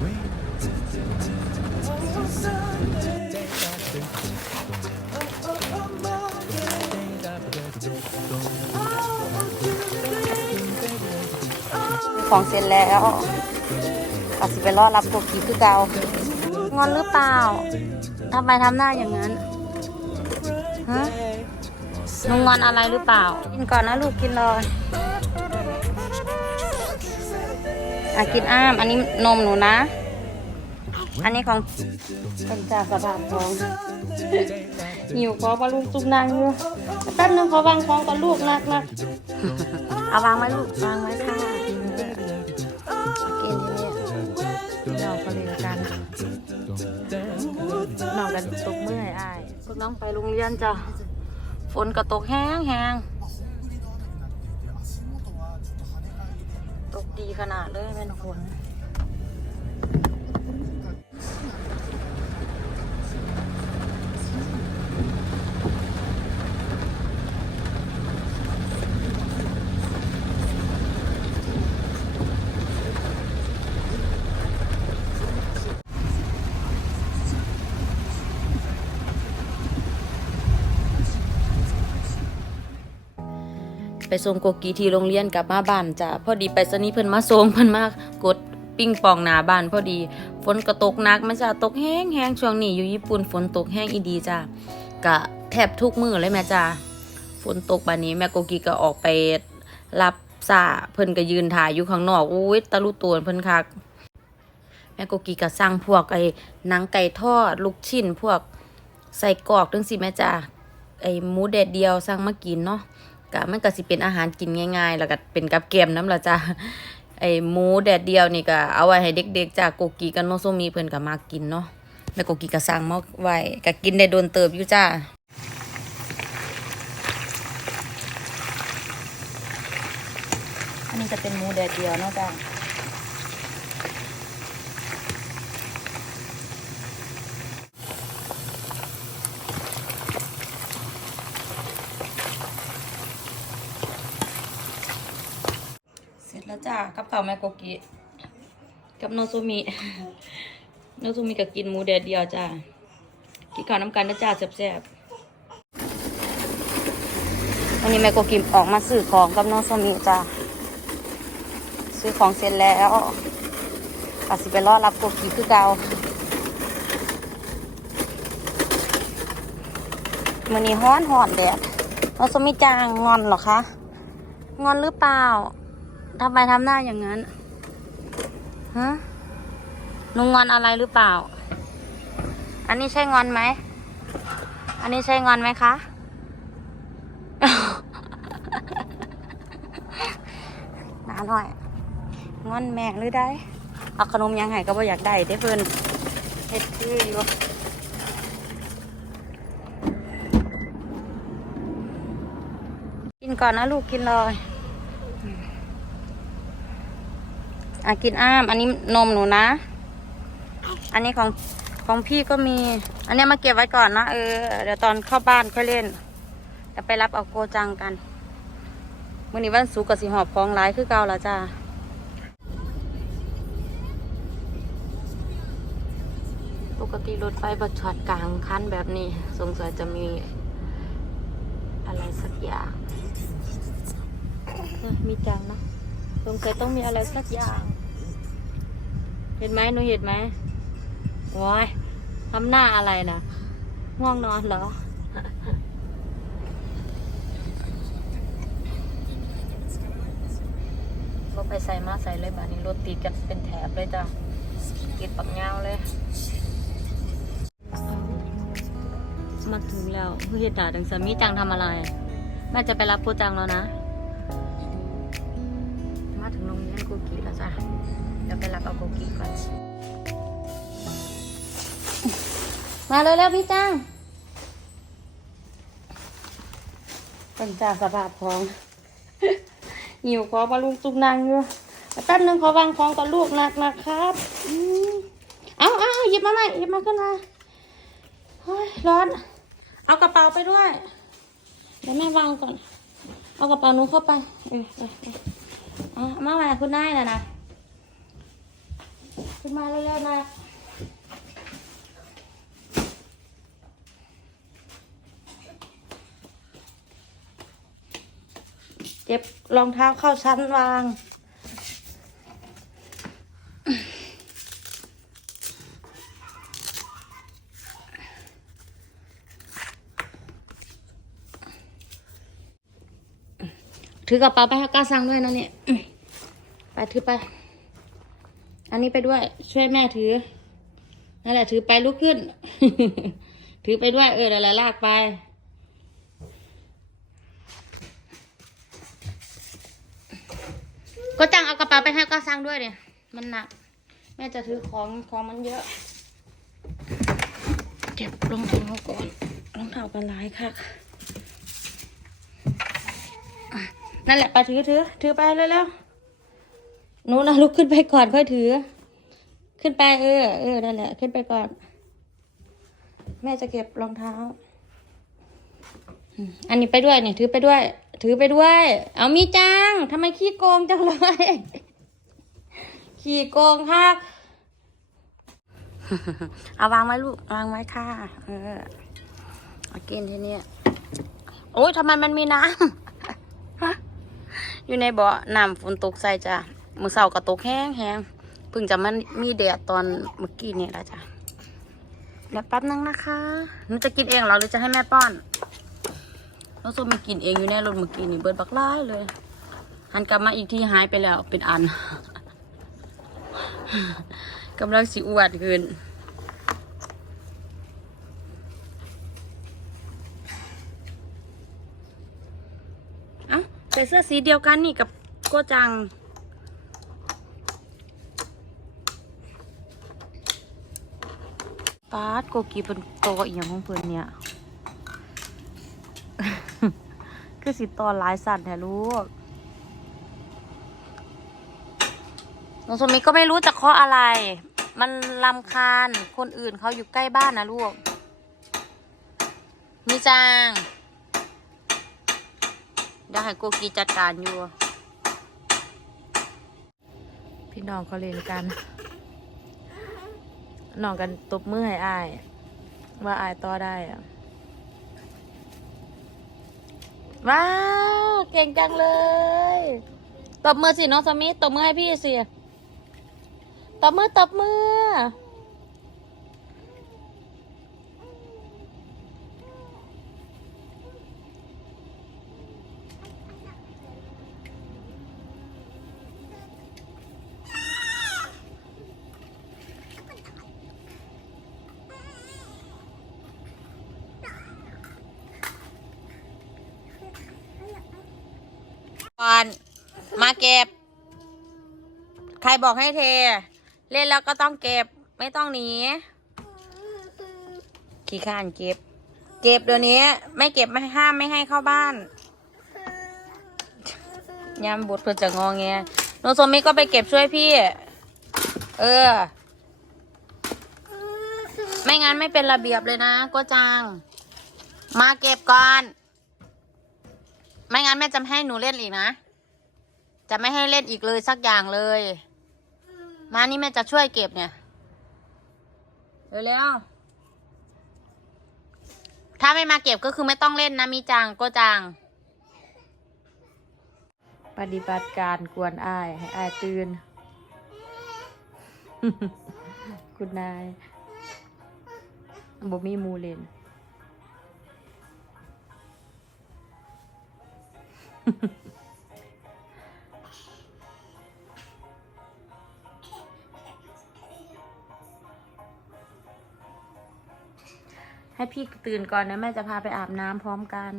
ของเสร็จแล้วอาจจะไปรอรับตัวกีคือเกางอนหรือเปล่าทำไมทำหน้าอย่างนั้นฮะนุงงอนอะไรหรือเปล่า กินก่อนนะลูกกินเลย อะกินอ้าม อันนี้นมหนูนะ อันนี้ของเป็นจ่าสะพานทองหิวขอมาลูกตุกนางอยู่แป๊บนึงขอวางฟองกับลูกนักนักเอาวางไว้ลูกวางไว้ค่ะกินเนี่ยเราก็เลยกันน้องกันตกเมื่อยอายพวกน้องไปโรงเรียนจ้ะฝนก็ตกแห้งแห้ง ตกดีขนาดเลยแม่นฝน ไปส่งโกกีที่โรงเรียนกลับมาบ้านจ้ะพอดีไปสนีเพิ่นมาส่งเพิ่นมากดปิ้งปองหน้าบ้านพอดี ฝนก็ตกหนักมันจะตกแห้งแห้งช่วงนี้อยู่ญี่ปุ่นฝนตกแห้งอีดีจ้ะกะแทบทุกมือเลยแม่จ้ะฝนตกบานนี้แม่โกกีก็ออกไปรับซาเพิ่นก็ยืนถ่ายอยู่ข้างนอกอุ้ยตะลุตัวเพิ่นคักแม่โกกีก็สั่งพวกไอ้หนังไก่ทอดลูกชิ้นพวกใส่กรอกจังสิแม่จ้ะไอ้หมูแดดเดียวสั่งมากินเนาะ ก็มันก็สิเป็นอาหารกินง่ายๆ แล้วก็เป็นกับเกมน้ำละจ้ะไอ้หมูแดดเดียวนี่ก็เอาไว้ให้เด็กๆ จากโกกีกับโนโซมีเพิ่นก็มากินเนาะแม่โกกีก็สั่งมาไว้ก็กินได้โดนเติบอยู่จ้าอันนี้จะเป็นหมูแดดเดียวเนาะจ้า จ้ากับข้าวแม่โกกีกับโนโซมิโนโซมิก็กินหมูแดดเดียวจ้ากินข้าวน้ำกันนะจ้าแซ่บๆวันนี้แม่โกกิมออกมาซื้อของกับโนโซมิจ้าซื้อของเสร็จแล้วอาสิไปรอรับโกกีคือเกามันนี้ฮ้อนหอนแดดโนโซมิจ้างงอนเหรอคะ งอนหรือเปล่า ทำไมทำหน้าอย่างนั้น ฮะนุงงอนอะไรหรือเปล่า อันนี้ใช่งอนไหม อันนี้ใช่งอนไหมคะหนาหน่อย งอนแม่หรือได้ เอาขนมยังไงก็บ่อยากได้ได้เพิ่นเฮ็ดคืออยู่กินก่อนนะลูกกินเลย อะกินอ้าม อันนี้นมหนูนะ อันนี้ของของพี่ก็มี อันนี้มาเก็บไว้ก่อนนะเออ เดี๋ยวตอนเข้าบ้านค่อยเล่นจะไปรับเอาโกจังกันมื่อนี้วันศุกกับสีหอบของร้ายคือเก่าแล้วจ้าปกติรถไฟบัดช็อตกลางคันแบบนี้ สงสัยจะมีอะไรสักอย่าง มีจังนะ สงสัยต้องมีอะไรสักอย่าง เห็นไหมหนูเห็นไหมว้ายทำหน้าอะไรนะง่วงนอนเหรอก็ไปใส่มาใส่เลยบ้านี้รถติดกันเป็นแถบเลยจ้ะ ติดปักเงาเลย มาถึงแล้วเพื่อเหตุการณ์ดังสามีจังทำอะไร แม่จะไปรับโปจังแล้วนะ มาถึงโรงเรียนกูกีแล้วจ้ะ เดี๋ยวไปรับเอากูกีก่อน มาเลยแล้วพี่จ้างเป็นจ่าสภาพของ หิวขอมาลุงตุกนางอยู่แป๊บนึงขอวางของกับลูกหนักนะครับอืมเอาเอาหยิบมาใหม่หยิบมาขึ้นมาเฮ้ยร้อน เอากระเป๋าไปด้วย เดี๋ยวแม่วางก่อน เอากระเป๋าหนูเข้าไปเออเออเออเอามาไว้คุณนายนะนะ ขึ้นมาเร็วๆนะเก็บรองเท้าเข้าชั้นวางถือกระเป๋าไปให้ก้าซังด้วยนะเนี่ย ไปถือไป อันนี้ไปด้วย ช่วยแม่ถือ นั่นแหละถือไปลุกขึ้น ถือไปด้วย เออแหละลากไป ก็จังเอากระเป๋าไปให้ก้างด้วยเนี่ย มันหนัก แม่จะถือของของมันเยอะ เก็บรองเท้าก่อนรองเท้ากันหลายค่ะนั่นแหละไปถือถือถือไปเร็วๆ หนูนะลุกขึ้นไปก่อนค่อยถือ ขึ้นไปเออเออนั่นแหละขึ้นไปก่อน แม่จะเก็บรองเท้า อันนี้ไปด้วยเนี่ยถือไปด้วย ถือไปด้วย เอามีจังทำไมขี้โกงจังเลยขี้โกงค่ะเอาวางไว้ลูกวางไว้ค่ะ เออเอากินทีนี้โอ้ยทำไมมันมีน้ำอยู่ในเบาะน้ำฝนตกใส่จ้ะ มือเสาก็ตกแห้งแห้งเพิ่งจะมันมีแดดตอนเมื่อกี้นี่แหละจ้ะเดี๋ยวแป๊บนึงนะคะหนูจะกินเองเหรอหรือจะให้แม่ป้อนน้องส้มมีกินเองอยู่ในรถเมื่อกี้นี่เบิร์ดบักไล่เลย หันกลับมาอีกทีหายไปแล้วเป็นอันกำลังสิอวดขึ้นอ้าใส่เสื้อสีเดียวกันนี่กับโกจัง ปาดโกกีเป็นโตออีหยังของเพื่อนเนี่ย คือสิตอนหลายสัตว์แท้ลูกน้องสมิก็ไม่รู้จะเคาะอะไร มันลำคาญ คนอื่นเขาอยู่ใกล้บ้านนะลูก มีจางเดี๋ยวให้โกกีจัดการอยู่ พี่น้องเขาเล่นกัน น้องกันตบมือให้อาย ว่าอายต่อได้อะว้าว เก่งจังเลย ตบมือสิน้องสมิธตบมือให้พี่สิ ตบมือตบมือ ก่อน มาเก็บ ใครบอกให้เท เล่นแล้วก็ต้องเก็บ ไม่ต้องหนีขี้ข้านเก็บ เก็บเดี๋ยวนี้ ไม่เก็บไม่ห้ามไม่ให้เข้าบ้านยามบุตรเพื่อจะงองแงโนโซมิก็ไปเก็บช่วยพี่ เออ ไม่งั้นไม่เป็นระเบียบเลยนะก็จัง มาเก็บก่อน ไม่งั้นแม่จะให้หนูเล่นอีกนะ จะไม่ให้เล่นอีกเลยสักอย่างเลย มานี่แม่จะช่วยเก็บเนี่ยเร็วๆถ้าไม่มาเก็บก็คือไม่ต้องเล่นนะมีจังก็จัง ปฏิบัติการกวนอาย ให้อายตื่น คุณนายบ่มีมูเล่น ให้พี่ตื่นก่อนนะแม่จะพาไปอาบน้ำพร้อมกัน